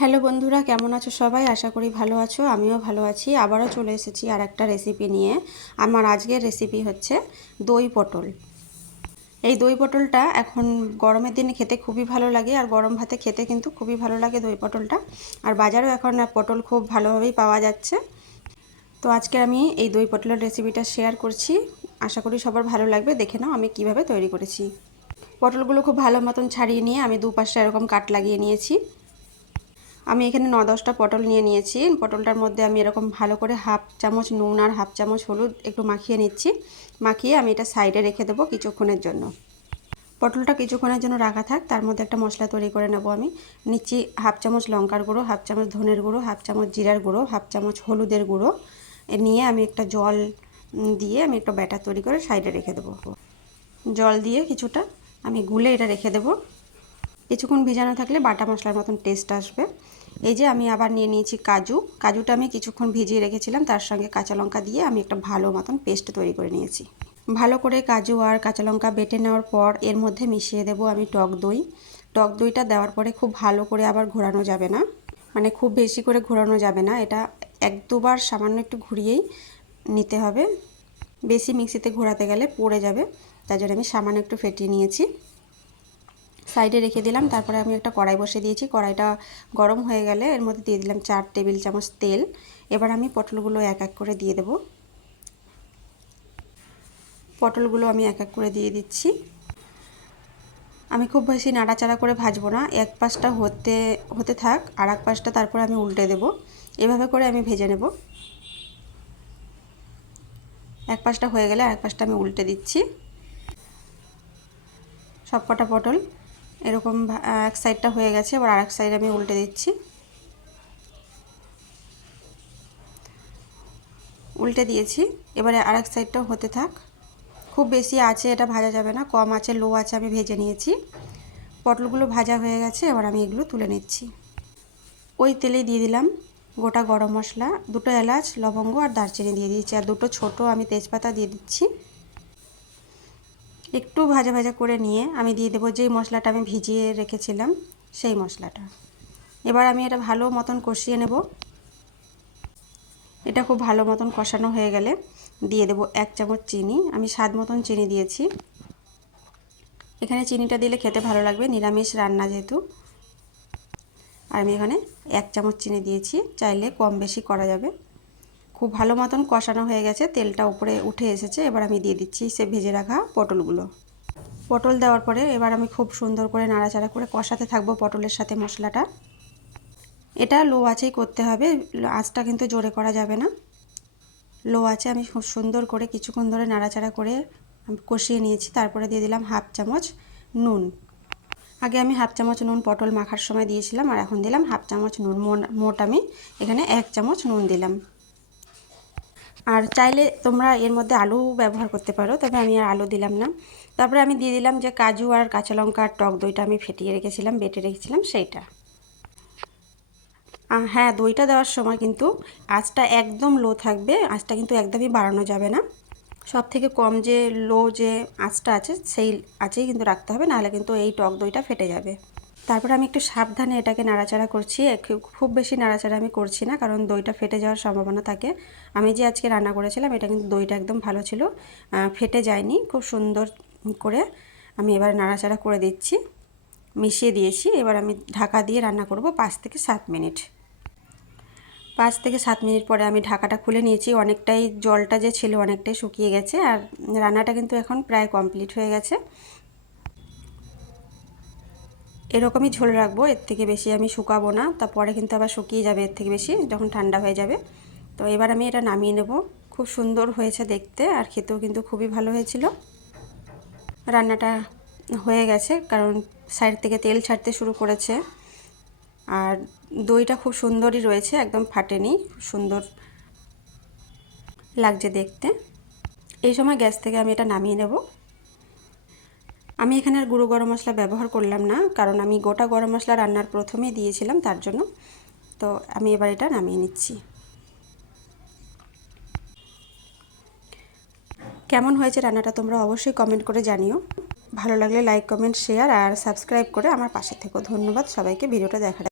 Hello বন্ধুরা, কেমন আছো সবাই? আশা করি ভালো আছো। আমিও ভালো আছি। আবারও চলে এসেছি আর একটা রেসিপি নিয়ে। আমার আজকের রেসিপি হচ্ছে দই পটল। এই দই পটলটা এখন গরমের দিনে খেতে খুবই ভালো লাগে, আর গরম ভাতে খেতে কিন্তু খুবই ভালো লাগে দই পটলটা। আর বাজারেও এখন পটল খুব ভালোভাবেই পাওয়া যাচ্ছে। তো আজকে আমি এই দই পটলের রেসিপিটা শেয়ার করছি। আশা করি সবার ভালো লাগবে। দেখে নাও আমি কিভাবে তৈরি করেছি। পটলগুলো খুব ভালো মতন ছাড়িয়ে নিয়ে আমি দুপাশে এরকম কাট লাগিয়ে নিয়েছি। আমি এখানে 9-10টা পটল নিয়েছি। পটলটার মধ্যে আমি এরকম ভালো করে হাফ চামচ নুন আর হাফ চামচ হলুদ একটু মাখিয়ে নিচ্ছি। মাখিয়ে আমি এটা সাইডে রেখে দেবো কিছুক্ষণের জন্য। পটলটা কিছুক্ষণের জন্য রাখা থাক, তার মধ্যে একটা মশলা তৈরি করে নেব। আমি নিচ্ছি হাফ চামচ লঙ্কার গুঁড়ো, হাফ চামচ ধনের গুঁড়ো, হাফ চামচ জিরার গুঁড়ো, হাফ চামচ হলুদের গুঁড়ো নিয়ে আমি একটা জল দিয়ে আমি একটা ব্যাটার তৈরি করে সাইডে রেখে দেবো। জল দিয়ে কিছুটা আমি গুলে এটা রেখে দেবো। কিছুক্ষণ ভিজানো থাকলে বাটা মশলার মতন টেস্ট আসবে। এই যে আমি আবার নিয়ে নিয়েছি কাজুটা আমি কিছুক্ষণ ভিজিয়ে রেখেছিলাম, তার সঙ্গে কাঁচা লঙ্কা দিয়ে আমি একটা ভালো মতন পেস্ট তৈরি করে নিয়েছি। ভালো করে কাজু আর কাঁচা লঙ্কা বেটে নেওয়ার পর এর মধ্যে মিশিয়ে দেব আমি টক দই। টক দইটা দেওয়ার পরে খুব ভালো করে আবার ঘোরানো যাবে না, মানে খুব বেশি করে ঘোরানো যাবে না। এটা 1-2 বার সামান্য একটু ঘুরিয়েই নিতে হবে। বেশি মিক্সিতে ঘোরাতে গেলে পড়ে যাবে, তার জন্য আমি সামান্য একটু ফেটিয়ে নিয়েছি, সাইডে রেখে দিলাম। তারপরে আমি একটা কড়াই বসিয়ে দিয়েছি। কড়াইটা গরম হয়ে গেলে এর মধ্যে দিয়ে দিলাম 4 টেবিল চামচ তেল। এবার আমি পটলগুলো এক এক করে দিয়ে দেব। পটলগুলো আমি এক এক করে দিয়ে দিচ্ছি। আমি খুব বেশি নাড়াচাড়া করে ভাজবো না, এক পাশটা হতে থাক আর এক পাশটা তারপর আমি উল্টে দেব। এভাবে করে আমি ভেজে নেব। এক পাশটা হয়ে গেলে আরেক পাশটা আমি উল্টে দিচ্ছি। সবকটা পটল এরকম এক সাইডটা হয়ে গেছে, এবার আরেক সাইড আমি উল্টে দিচ্ছি। উল্টে দিয়েছি, এবারে আরেক সাইডটাও হতে থাক। খুব বেশি আছে এটা ভাজা যাবে না, কম আছে লো আছে আমি ভেজে নিয়েছি। পটলগুলো ভাজা হয়ে গেছে, এবার আমি এগুলো তুলে নিচ্ছি। ওই তেলেই দিয়ে দিলাম গোটা গরম মশলা, 2টো এলাচ, লবঙ্গ আর দারচিনি দিয়ে দিয়েছি, আর 2টো ছোটো আমি তেজপাতা দিয়ে দিচ্ছি। একটু ভাজা ভাজা করে নিয়ে আমি দিয়ে দেবো যেই মশলাটা আমি ভিজিয়ে রেখেছিলাম সেই মশলাটা। এবার আমি এটা ভালো মতন কষিয়ে নেব। এটা খুব ভালো মতন কষানো হয়ে গেলে দিয়ে দেব 1 চামচ চিনি। আমি স্বাদ মতন চিনি দিয়েছি। এখানে চিনিটা দিলে খেতে ভালো লাগবে, নিরামিষ রান্না যেহেতু। আর আমি এখানে 1 চামচ চিনি দিয়েছি, চাইলে কম বেশি করা যাবে। খুব ভালো মতন কষানো হয়ে গেছে, তেলটা উপরে উঠে এসেছে। এবার আমি দিয়ে দিচ্ছি সে ভেজে রাখা পটলগুলো। পটল দেওয়ার পরে এবার আমি খুব সুন্দর করে নাড়াচাড়া করে কষাতে থাকবো পটলের সাথে মশলাটা। এটা লো আঁচেই করতে হবে, আঁচটা কিন্তু জোরে করা যাবে না। লো আঁচে আমি খুব সুন্দর করে কিছুক্ষণ ধরে নাড়াচাড়া করে কষিয়ে নিয়েছি। তারপরে দিয়ে দিলাম হাফ চামচ নুন। আগে আমি হাফ চামচ নুন পটল মাখার সময় দিয়েছিলাম, আর এখন দিলাম হাফ চামচ নুন। মোট আমি এখানে 1 চামচ নুন দিলাম। আর চাইলে তোমরা এর মধ্যে আলু ব্যবহার করতে পারো, তবে আমি আর আলু দিলাম না। তারপরে আমি দিয়ে দিলাম যে কাজু আর কাঁচা লঙ্কা আর টক দইটা আমি ফেটিয়ে রেখেছিলাম, বেটে রেখেছিলাম সেইটা। হ্যাঁ, দইটা দেওয়ার সময় কিন্তু আঁচটা একদম লো থাকবে, আঁচটা কিন্তু একদমই বাড়ানো যাবে না। সব থেকে কম যে লো যে আঁচটা আছে সেই আঁচেই কিন্তু রাখতে হবে, নাহলে কিন্তু এই টক দইটা ফেটে যাবে। তারপরে আমি একটু সাবধানে এটাকে নাড়াচাড়া করছি। খুব বেশি নাড়াচাড়া আমি করছি না, কারণ দইটা ফেটে যাওয়ার সম্ভাবনা থাকে। আমি যে আজকে রান্না করেছিলাম এটা কিন্তু দইটা একদম ভালো ছিল, ফেটে যায়নি। খুব সুন্দর করে আমি এবার নাড়াচাড়া করে দিচ্ছি, মিশিয়ে দিয়েছি। এবার আমি ঢাকা দিয়ে রান্না করব 5 থেকে 7 মিনিট। 5 থেকে 7 মিনিট পরে আমি ঢাকাটা খুলে নিয়েছি। অনেকটাই জলটা যে ছিল অনেকটাই শুকিয়ে গেছে, আর রান্নাটা কিন্তু এখন প্রায় কমপ্লিট হয়ে গেছে। এরকমই ঝোল রাখবো, এর থেকে বেশি আমি শুকাবো না, তারপরে কিন্তু আবার শুকিয়ে যাবে এর থেকে বেশি যখন ঠান্ডা হয়ে যাবে। তো এবার আমি এটা নামিয়ে নেব। খুব সুন্দর হয়েছে দেখতে, আর খেতেও কিন্তু খুবই ভালো হয়েছিল। রান্নাটা হয়ে গেছে, কারণ সাইড থেকে তেল ছাড়তে শুরু করেছে, আর দইটা খুব সুন্দরই রয়েছে, একদম ফাটেনি, খুব সুন্দর লাগছে দেখতে। এই সময় গ্যাস থেকে আমি এটা নামিয়ে নেব। আমি এখানে আর গুঁড়ো গরম মশলা ব্যবহার করলাম না, কারণ আমি গোটা গরম মশলা রান্নার প্রথমেই দিয়েছিলাম, তার জন্য। তো আমি এবার এটা নামিয়ে নিচ্ছি। কেমন হয়েছে রান্নাটা তোমরা অবশ্যই কমেন্ট করে জানিও। ভালো লাগলে লাইক, কমেন্ট, শেয়ার আর সাবস্ক্রাইব করে আমার পাশে থেকো। ধন্যবাদ সবাইকে ভিডিওটা দেখার।